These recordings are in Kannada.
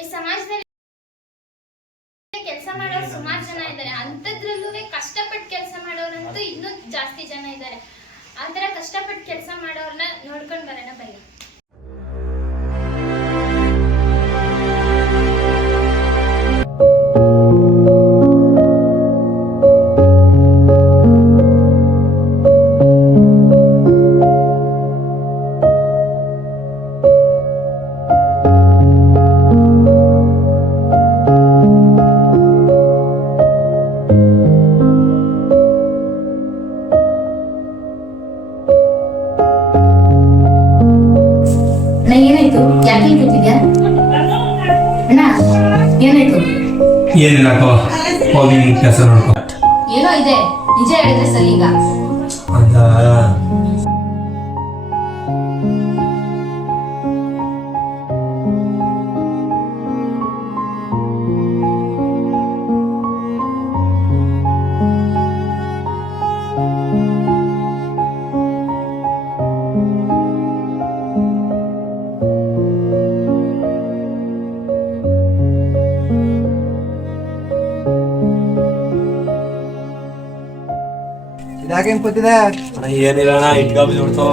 ಈ ಸಮಾಜದಲ್ಲಿ ಕೆಲಸ ಮಾಡೋರು ಸುಮಾರು ಜನ ಇದ್ದಾರೆ. ಅಂಥದ್ರಲ್ಲೂ ಕಷ್ಟಪಟ್ಟು ಕೆಲಸ ಮಾಡೋರಂತೂ ಇನ್ನೂ ಜಾಸ್ತಿ ಜನ ಇದ್ದಾರೆ. ಆ ಥರ ಕಷ್ಟಪಟ್ಟು ಕೆಲಸ ಮಾಡೋರನ್ನ ನೋಡ್ಕೊಂಡು ಬರೋಣ ಬನ್ನಿ. ಏನಾಯ್ತು? ಯಾಕೆ ಕೂತಿದ್ಯಾ ಅಣ್ಣ? ಏನಾಯ್ತು? ಏನಿಲ್ಲಕ್ಕ, ಹೋಗಿ ಕೆಲಸ ನೋಡ್ಕೊ. ಏನೋ ಇದೆ, ನಿಜ ಹೇಳಿದ್ರೆ ಸರಿ. ಈಗ ಅಂತ ಯಾಕೇನ್ ಕೂತಿದೆ? ಏನಿಲ್ಲ ಅಣ್ಣ, ಇಟ್ಕಾಬಿ ನೋಡ್ತೋ.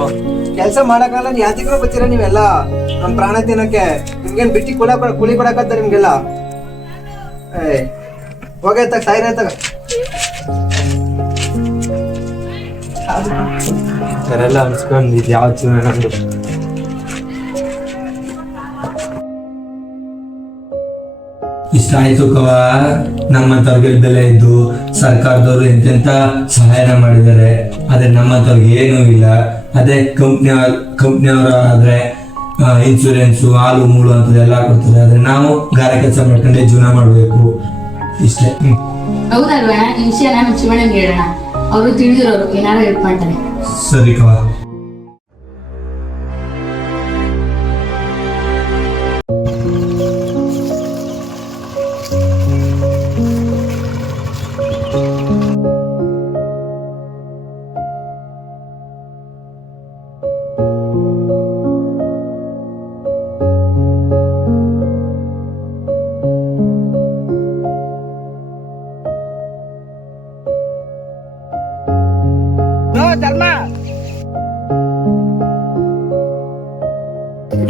ಕೆಲ್ಸ ಮಾಡಕ್ಕಲ್ಲ, ಯಾತಿಗೂ ಬರ್ತೀರ ನೀವೆಲ್ಲ ನಮ್ ಪ್ರಾಣ ತಿನ್ನಕ್ಕೆ. ನಿಮ್ಗೇನ್ ಬಿಟ್ಟಿ ಕೂಲಿ ಕೊಡಕತ್ತ ನಿಮ್ಗೆಲ್ಲ? ಹೋಗೇ ತಗ ಸಾಯಿರ ತಗ. ಎಲ್ಲ ಅನ್ಸ್ಕೊಂಡು ಇದು ಯಾವ ಜೀವನ ನಮ್ದು. ಇಷ್ಟ ಆಯ್ತು ಕವ. ನಮ್ಮಂತವ್ರಿಗೆ ಬೆಲೆ ಇದ್ದು ಸರ್ಕಾರದವರು ಎಂತೆಂತ ಸಹಾಯನ ಮಾಡಿದ್ದಾರೆ. ಅದೇ ನಮ್ಮಂತವ್ರಿಗೆ ಏನೂ ಇಲ್ಲ. ಅದೇ ಕಂಪ್ನಿಯವರು ಆದ್ರೆ ಇನ್ಶೂರೆನ್ಸು ಹಾಲು ಮೂಳು ಅಂತದೆಲ್ಲ ಕೊಡ್ತಾರೆ. ಆದ್ರೆ ನಾವು ಗಾರೆ ಕೆಲಸ ಮಾಡ್ಕೊಂಡೆ ಜೀವನ ಮಾಡ್ಬೇಕು. ಇಷ್ಟೇ. ಹೌದಲ್ವಾ? ಈ ವಿಷಯ ನಾನು ಶಿವಣ್ಣನಿಗೆ ಹೇಳೋಣ, ಅವರು ತಿಳಿದಿರೋರು, ಏನಾರು ಹೆಲ್ಪ್ ಮಾಡ್ತಾರೆ. ಸರಿ ಕವ.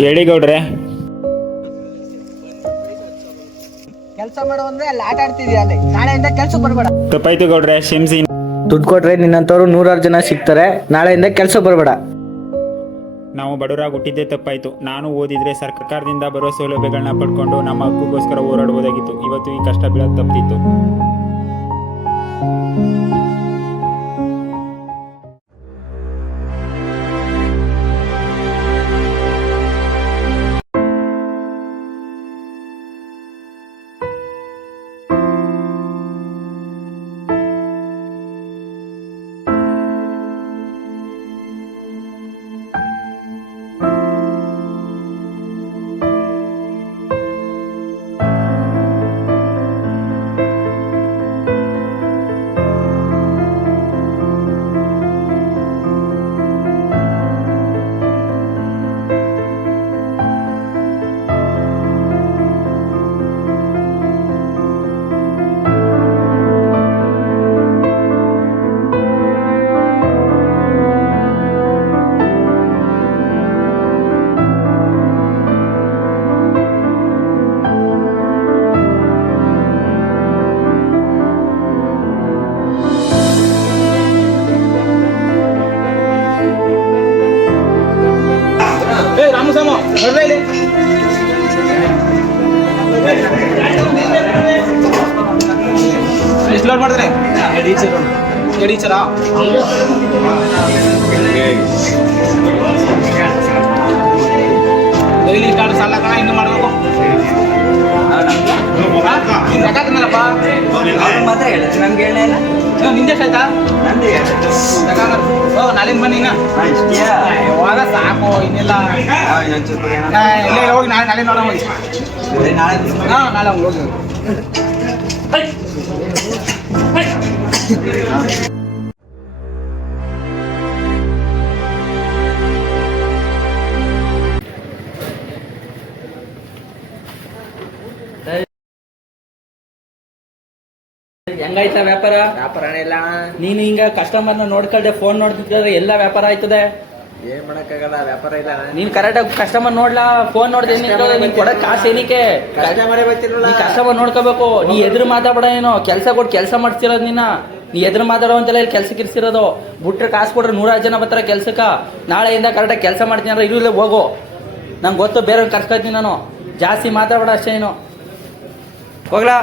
ಹೇಳಿ ಗೌಡ್ರೆ. ಕೆಲ್ಸ ಮಾಡು ಅಂದ್ರೆ ಅಲ್ಲಿ ಆಟ ಆಡ್ತಿದ್ಯಾ? ಅಲ್ಲಿ ನಾಳೆಯಿಂದ ಕೆಲ್ಸ ಬರ್ಬೇಡ. ತಪ್ಪಾಯ್ತು ಗೌಡ್ರೆ, ಕ್ಷಮಿಸಿ. ದುಡ್ಡು ಕೊಟ್ರೆ ನಿನ್ನಂತವ್ರು 100 ಜನ ಸಿಗ್ತಾರೆ. ನಾಳೆಯಿಂದ ಕೆಲ್ಸ ಬರ್ಬೇಡ. ನಾವು ಬಡವರಾಗಿ ಹುಟ್ಟಿದ್ದೇ ತಪ್ಪಾಯ್ತು. ನಾನು ಓದಿದ್ರೆ ಸರ್ಕಾರದಿಂದ ಬರೋ ಸೌಲಭ್ಯಗಳನ್ನ ಪಡ್ಕೊಂಡು ನಮ್ಮ ಹಕ್ಕುಗೋಸ್ಕರ ಹೋರಾಡ್ಬೋದಾಗಿತ್ತು. ಇವತ್ತು ಈ ಕಷ್ಟ ಬೀಳೋದು ತಪ್ಪಿತ್ತು. ಎಷ್ಟು ಲೋಡ್ ಮಾಡಿದ್ರೆ ಎಡೀಚರಾ ಡೈಲಿ ಇಷ್ಟ ಸಾಲ ಕಣ ಇನ್ನು ಮಾಡಬೇಕು. ಮಾತ್ರ ಹೇಳಿದ್ರೆ ನಮ್ಗೆ ಹೇಳೇ ಇಲ್ಲ. ನಿಂದೆ ಎಷ್ಟಾಯ್ತಾ? ನಾಳೆಯಿಂದ ಬನ್ನಿ. ಯಾವಾಗ ಸಾಕು ಇನ್ನೆಲ್ಲ ಹೋಗಿ ನಾಳೆ ನೋಡೋಣ. ಹೋಗಿ ನಾಳೆ ಹೋಗಿ. ಆಯ್ತಾ ವ್ಯಾಪಾರ? ವ್ಯಾಪಾರ ಇಲ್ಲ ನೀನು ಹಿಂಗ ಕಸ್ಟಮರ್ನ ನೋಡ್ಕೊಳ್ದೆ ಫೋನ್ ನೋಡ್ತಿದ್ರೆ ಎಲ್ಲ ವ್ಯಾಪಾರ ಆಯ್ತದೆ. ಏನ್ ಮಾಡಕ್ಕಾಗಲ್ಲ, ವ್ಯಾಪಾರ ಇಲ್ಲ ನೀನ್ ಕರೆಕ್ಟಾಗಿ ಕಸ್ಟಮರ್ ನೋಡ್ಲಾ, ಫೋನ್ ನೋಡ್ದೆ ನೀನ್ ಕೊಡಕ್ ಕಾಸು ಏನಕ್ಕೆ? ಕಸ್ಟಮರೇ ಗೊತ್ತಿರಲ್ಲ. ನೀ ಕಸ್ಟಮರ್ ನೋಡ್ಕೋಬೇಕು. ನೀ ಎದುರು ಮಾತಾಡ ಏನೋ ಕೆಲಸ ಕೊಟ್ಟು ಕೆಲಸ ಮಾಡ್ತಿರೋದು ನೀ ಎದುರು ಮಾತಾಡೋ ಅಂತೆಲ್ಲ ಇಲ್ಲಿ ಕೆಲ್ಸಕ್ಕೆ ಇರ್ಸಿರೋದು. ಬಿಟ್ರೆ ಕಾಸು ಕೊಟ್ರೆ 100 ಜನ ಬರ್ತಾರೆ ಕೆಲ್ಸಕ್ಕ. ನಾಳೆಯಿಂದ ಕರೆಕ್ಟಾಗಿ ಕೆಲಸ ಮಾಡ್ತೀನಿ ಅಂದ್ರೆ ಇರಲಿಲ್ಲ ಹೋಗು. ನಂಗೆ ಗೊತ್ತು, ಬೇರೆಯವ್ರು ಕರ್ಕೊತೀನಿ ನಾನು. ಜಾಸ್ತಿ ಮಾತಾಡೋಣ ಅಷ್ಟೇ ಏನು. ಹೋಗ್ಲಾ?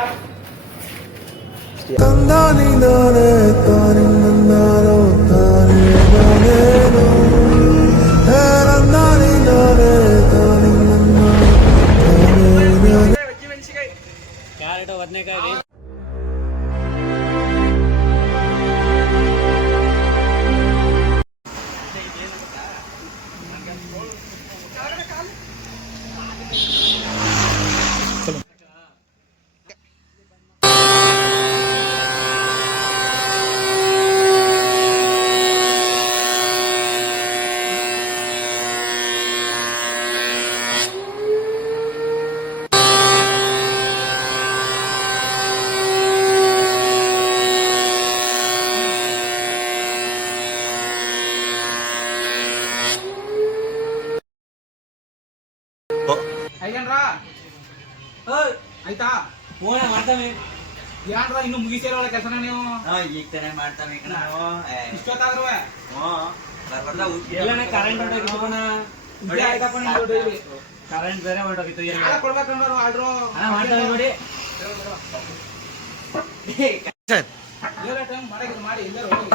ಆಯ್ತಾ ಯಾರ ಇನ್ನು ಮುಗಿಸಿರೋ ಕೆಲಸನ ನೀವು? ಈಗ ತಾನೇ ಮಾಡ್ತಾನೆ ಇಷ್ಟೊತ್ತಾದ್ರೂ ಕರೆಂಟ್ ಕರೆಂಟ್ ಬೇರೆ ಹೊರಟೋಗಿತ್ತು. ಕೊಡ್ಬೇಕಂದ್ರೆ ಆರ್ಡ್ರು ಮಾಡ್ತಾವೆ ನೋಡಿ. ಟೈಮ್ ಮಾಡಿ ಎಲ್ಲರೂ ಹೋಗಿ.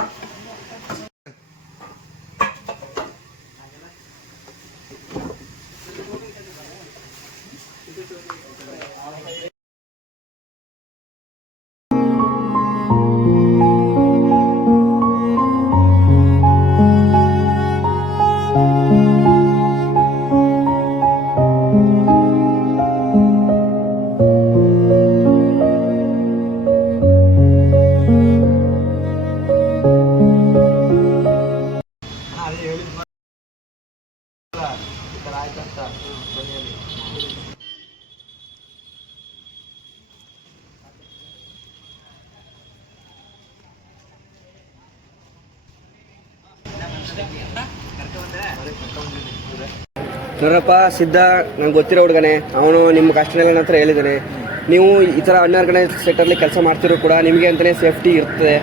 ನೋಡಪ್ಪ ಸಿದ್ಧ, ನಂಗೆ ಗೊತ್ತಿರೋ ಹುಡುಗನೇ ಅವನು. ನಿಮ್ಮ ಕಷ್ಟನೆಲ್ಲ ನನ್ನ ಹತ್ರ ಹೇಳಿದ್ದಾನೆ. ನೀವು ಈ ಥರ ಅನ್ಆರ್ಗನೈಸ್ ಸೆಕ್ಟರ್ಲಿ ಕೆಲಸ ಮಾಡ್ತಿರೋ ಕೂಡ ನಿಮಗೆ ಅಂತಲೇ ಸೇಫ್ಟಿ ಇರ್ತದೆ.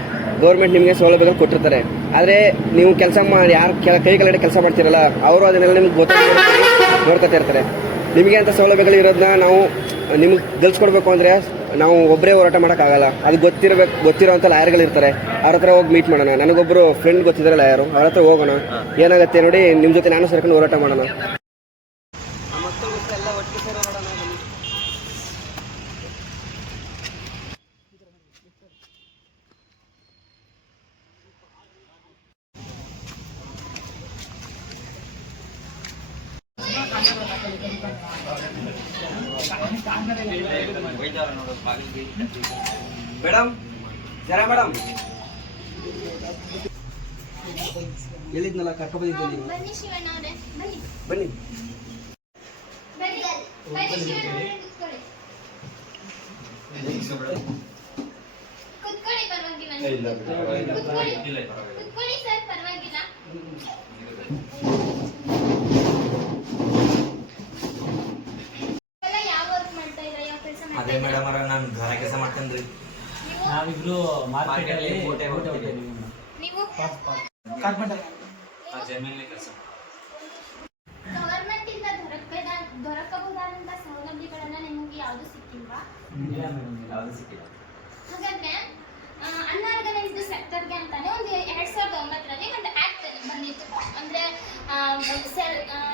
ಗೌರ್ಮೆಂಟ್ ನಿಮಗೆ ಸೌಲಭ್ಯಗಳು ಕೊಟ್ಟಿರ್ತಾರೆ. ಆದರೆ ನೀವು ಕೆಲಸ ಯಾರು ಕೈ ಕೆಳಗಡೆ ಕೆಲಸ ಮಾಡ್ತಿರಲ್ಲ, ಅವರು ಅದನ್ನೆಲ್ಲ ನಿಮ್ಗೆ ನೋಡ್ಕೊತಾ ಇರ್ತಾರೆ. ನಿಮಗೆ ಅಂತ ಸೌಲಭ್ಯಗಳು ಇರೋದನ್ನ ನಾವು ನಿಮ್ಗೆ ಗೆಲ್ಸ್ಕೊಡ್ಬೇಕು ಅಂದರೆ ನಾವು ಒಬ್ಬರೇ ಹೋರಾಟ ಮಾಡೋಕ್ಕಾಗಲ್ಲ. ಅದು ಗೊತ್ತಿರೋಂಥ ಲಾಯರ್ಗಳಿರ್ತಾರೆ, ಅವ್ರ ಹತ್ರ ಹೋಗಿ ಮೀಟ್ ಮಾಡೋಣ. ನನಗೊಬ್ಬರು ಫ್ರೆಂಡ್ ಗೊತ್ತಿದ್ದಾರೆ ಲಾಯರು, ಅವ್ರ ಹತ್ರ ಹೋಗೋಣ. ಏನಾಗುತ್ತೆ ನೋಡಿ, ನಿಮ್ಮ ಜೊತೆ ನಾನು ಸೇರ್ಕೊಂಡು ಹೋರಾಟ ಮಾಡೋಣ. ಮೇಡಮ್, ಜರ ಮೇಡಮ್ ಎಲ್ಲಿದ್ನಲ್ಲ ಕರ್ಕೊಂಡ್ಬಂದಿದ್ದೆ ನೀವು. ಬನ್ನಿ ಶಿವಣ್ಣ ಅವರೇ, ಬನ್ನಿ ಬನ್ನಿ. ಬನ್ನಿ ಬನ್ನಿ ಶಿವಣ್ಣ ಅವರೇ, ಕೂತ್ಕೊಳ್ಳಿ. ಕೂತ್ಕೊಳ್ಳಿ, ಪರವಾಗಿಲ್ಲ. ಕೂತ್ಕೊಳ್ಳಿ ಸರ್, ಪರವಾಗಿಲ್ಲ. ಎಲ್ಲ ಯಾವ ವರ್ಕ್ ಮಾಡ್ತಾ ಇದ್ದೀರಾ, ಯಾವ ಕೆಲಸ ಮಾಡ್ತಾ ಅದೇ ಮೇಡಮ್ ಅವರ ನಾನು ಘರ ಕೆಲಸ ಮಾಡ್ತೇನ್ರಿ. ನಾವಿಬ್ರು ಮಾರ್ಕೆಟ್ ಅಲ್ಲಿ ನೀವು ಜಮೀನಲ್ಲಿ ಕೆಲಸ. ಗವರ್ಮೆಂಟ್ ಇಂದ ದೊರಕಬಹುದಾದಂತ ಸೌಲಭ್ಯಗಳನ್ನ ನಿಮಗೆ ಯಾವುದು ಸಿಕ್ಕಿಲ್ವಾ? ಯಾವ್ದು ಸಿಕ್ಕಿಲ್ಲ. ಹಾಗಾದ್ರೆ ಅನ್ಆರ್ಗನೈಸ್ಡ್ ಸೆಕ್ಟರ್ಗೆ ಅಂತಾನೆ ಒಂದು 2009ರಲ್ಲಿ ಒಂದು ಆಕ್ಟ್ ಬಂದಿತ್ತು. ಅಂದ್ರೆ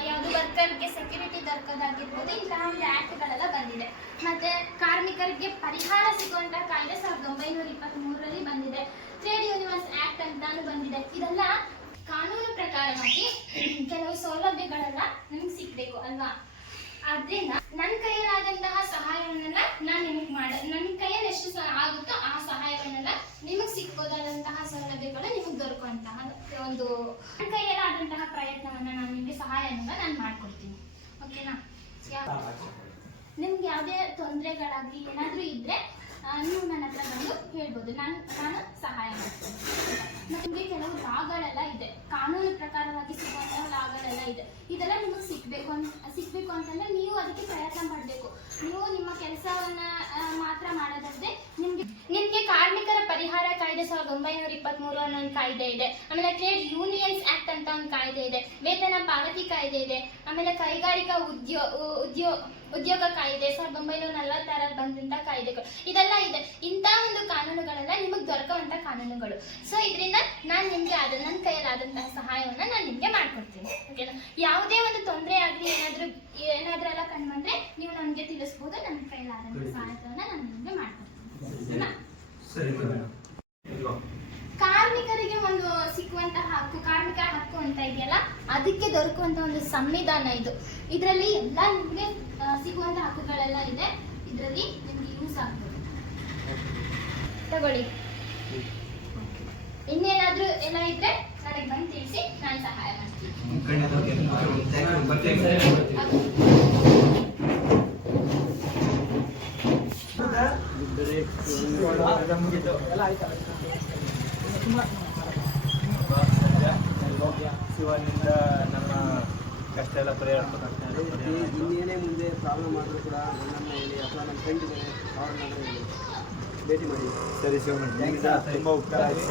ಯಾವುದು ವರ್ಕರ್ಗೆ ಸೆಕ್ಯೂರಿಟಿ ದೊರಕೋದಾಗಿರ್ಬೋದು, ಇಂತಹ ಒಂದು ಆಕ್ಟ್ಗಳೆಲ್ಲ ಬಂದಿದೆ. ಮತ್ತೆ ಕಾರ್ಮಿಕರಿಗೆ ಪರಿಹಾರ ಸಿಗುವಂತ ಕಾಯ್ದೆ 1923ರಲ್ಲಿ ಬಂದಿದೆ. ಟ್ರೇಡ್ ಯೂನಿಯನ್ಸ್ ಆಕ್ಟ್ ಅಂತಾನು ಬಂದಿದೆ. ಇದೆಲ್ಲ ಕಾನೂನು ಪ್ರಕಾರವಾಗಿ ಕೆಲವು ಸೌಲಭ್ಯಗಳೆಲ್ಲ ನಮ್ಗೆ ಸಿಗ್ಬೇಕು ಅಲ್ವಾ? ಆದ್ರಿಂದ ನನ್ನ ಕೈಯಲ್ಲಾದಂತಹ ಸಹಾಯವನ್ನೆಲ್ಲ ನಾನು ನಿಮಗೆ ನನ್ನ ಕೈಯಲ್ಲಿ ಎಷ್ಟು ಆಗುತ್ತೋ ಆ ಸಹಾಯವನ್ನೆಲ್ಲ ನಿಮಗೆ ಸಿಕ್ಕೋದಾದಂತಹ ಸೌಲಭ್ಯಗಳು ನಿಮಗೆ ದೊರಕುವಂತಹ ಒಂದು ನನ್ನ ಕೈಯಲ್ಲಾದಂತಹ ಪ್ರಯತ್ನವನ್ನ ನಾನು ನಿಮಗೆ ಸಹಾಯನ ನಾನು ಮಾಡ್ಕೊಡ್ತೀನಿ. ಓಕೆನಾ? ನಿಮ್ಗೆ ಯಾವುದೇ ತೊಂದರೆಗಳಾಗಲಿ ಏನಾದರೂ ಇದ್ರೆ ನೀವು ನನ್ನ ಹತ್ರ ಬಂದು ಹೇಳ್ಬೋದು, ನಾನು ಸಹಾಯ ಮಾಡ್ತೀನಿ. ನಮಗೆ ಕೆಲವು ಲಾಗಳೆಲ್ಲ ಇದೆ, ಕಾನೂನು ಪ್ರಕಾರವಾಗಿ ಸಿಗುವಂತಹ ಲಾಗಳೆಲ್ಲ ಇದೆ. ಇದೆಲ್ಲ ನಿಮಗೆ ಸಿಗ್ಬೇಕು ಅಂತಂದ್ರೆ ನೀವು ಅದಕ್ಕೆ ಪ್ರಯತ್ನ ಪಡಬೇಕು. ನೀವು ನಿಮ್ಮ ಕೆಲಸವನ್ನ ಮಾತ್ರ ಮಾಡೋದಂತೆ ನಿಮ್ಗೆ ಕಾರ್ಮಿಕರ ಪರಿಹಾರ ಕಾಯ್ದೆ 1923 ಅನ್ನೋ ಒಂದು ಕಾಯ್ದೆ ಇದೆ. ಆಮೇಲೆ ಟ್ರೇಡ್ ಯೂನಿಯನ್ಸ್ ಆಕ್ಟ್ ಅಂತ ಒಂದು ಕಾಯ್ದೆ ಇದೆ, ವೇತನ ಪಾವತಿ ಕಾಯ್ದೆ ಇದೆ, ಆಮೇಲೆ ಕೈಗಾರಿಕಾ ಉದ್ಯೋಗ ಕಾಯ್ದೆ 1946 ಬಂದಂತ ಕಾಯ್ದೆಗಳು ಇದೆಲ್ಲ ಇದೆ. ಇಂಥ ಒಂದು ಕಾನೂನುಗಳೆಲ್ಲ ನಿಮಗೆ ದೊರಕುವಂತ ಕಾನೂನುಗಳು. ಸೊ ಇದರಿಂದ ನಾನು ನಿಮ್ಗೆ ನನ್ನ ಕೈಯಲ್ಲಾದಂತಹ ಸಹಾಯವನ್ನ ನಾನು ನಿಮ್ಗೆ ಮಾಡ್ಕೊಡ್ತೀನಿ. ಓಕೆನಾ? ಯಾವುದೇ ಒಂದು ತೊಂದರೆ ಆಗಲಿ ಏನಾದ್ರೂ ಎಲ್ಲ ಕಂಡು ಬಂದ್ರೆ ನೀವು ನನಗೆ ತಿಳಿಸ್ಬೋದು. ನನ್ನ ಕೈಯಲ್ಲಾದಂತಹ ಸಹಾಯವನ್ನು ನಾನು ನಿಮ್ಗೆ ಮಾಡ್ಕೊಡ್ತೀನಿ. ಕಾರ್ಮಿಕರಿಗೆ ಒಂದು ಸಿಕ್ಕುವಂತಹ ಹಕ್ಕು, ಕಾರ್ಮಿಕರ ಹಕ್ಕು ಅಂತ ಇದೆಯಲ್ಲ, ಅದಕ್ಕೆ ದೊರಕುವಂತ ಒಂದು ಸಂವಿಧಾನ ಇದು. ಇದರಲ್ಲಿ ಎಲ್ಲ ನಿಮ್ಗೆ ಸಿಗುವಂತ ಹಕ್ಕುಗಳೆಲ್ಲ ಇದೆ. ಇದರಲ್ಲಿ ನಿಮ್ಗೆ ಯೂಸ್ ಆಗ್ತದೆ. ತಗೊಳ್ಳಿ. ಇನ್ನೇನಾದ್ರೂ ಎಲ್ಲ ಇದ್ರೆ ನನಗೆ ಬಂದು ತಿಳಿಸಿ, ನಾನು ಸಹಾಯ ಮಾಡ್ತೀನಿ. ಶಿವನಿಂದ ನಮ್ಮ ಕಷ್ಟ ಎಲ್ಲ ಪರಿಹಾರ. ಇನ್ನೇನೇ ಮುಂದೆ ಪ್ರಾಬ್ಲಮ್ ಆದರೂ ಕೂಡ ನನ್ನನ್ನು ಹೇಳಿ ಅಥವಾ ನನ್ನ ಫ್ರೆಂಡ್ ಇದ್ದಾರೆ ಅವ್ರನ್ನ ಹೇಳಿ ಭೇಟಿ ಮಾಡಿ. ಸರಿ ಶಿವಣ್ಣ, ತುಂಬ ಉಪಕಾರ ಆಯಿತು.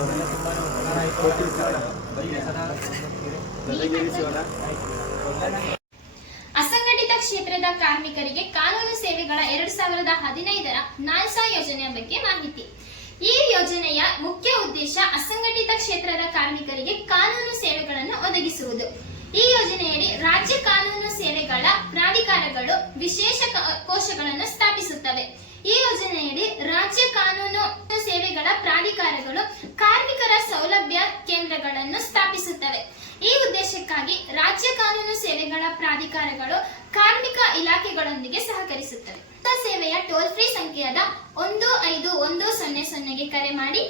ಅಸಂಘಟಿತ ಕ್ಷೇತ್ರದ ಕಾರ್ಮಿಕರಿಗೆ ಕಾನೂನು ಸೇವೆಗಳ 2015ರ ನಾಲ್ಸಾ ಯೋಜನೆಯ ಬಗ್ಗೆ ಮಾಹಿತಿ. ಈ ಯೋಜನೆಯ ಮುಖ್ಯ ಉದ್ದೇಶ ಅಸಂಘಟಿತ ಕ್ಷೇತ್ರದ ಕಾರ್ಮಿಕರಿಗೆ ಕಾನೂನು ಸೇವೆಗಳನ್ನು ಒದಗಿಸುವುದು. ಈ ಯೋಜನೆಯಡಿ ರಾಜ್ಯ ಕಾನೂನು ಸೇವೆಗಳ ಪ್ರಾಧಿಕಾರಗಳು ವಿಶೇಷ ಕೋಶಗಳನ್ನು ಸ್ಥಾಪಿಸುತ್ತವೆ. ಈ ಯೋಜನೆಯಡಿ ರಾಜ್ಯ ಕಾನೂನು ಸೇವೆಗಳ ಪ್ರಾಧಿಕಾರಗಳು ಕಾರ್ಮಿಕರ ಸೌಲಭ್ಯ ಕೇಂದ್ರಗಳನ್ನು ಸ್ಥಾಪಿಸುತ್ತವೆ. ಈ ಉದ್ದೇಶಕ್ಕಾಗಿ ರಾಜ್ಯ ಕಾನೂನು ಸೇವೆಗಳ ಪ್ರಾಧಿಕಾರಗಳು ಕಾರ್ಮಿಕ ಇಲಾಖೆಗಳೊಂದಿಗೆ ಸಹಕರಿಸುತ್ತವೆ. ಸೇವೆಯ ಟೋಲ್ ಫ್ರೀ ಸಂಖ್ಯೆಯಾದ 15100ಗೆ ಕರೆ ಮಾಡಿ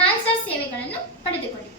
ನಾಲ್ಸಾ ಸೇವೆಗಳನ್ನು ಪಡೆದುಕೊಳ್ಳಿ.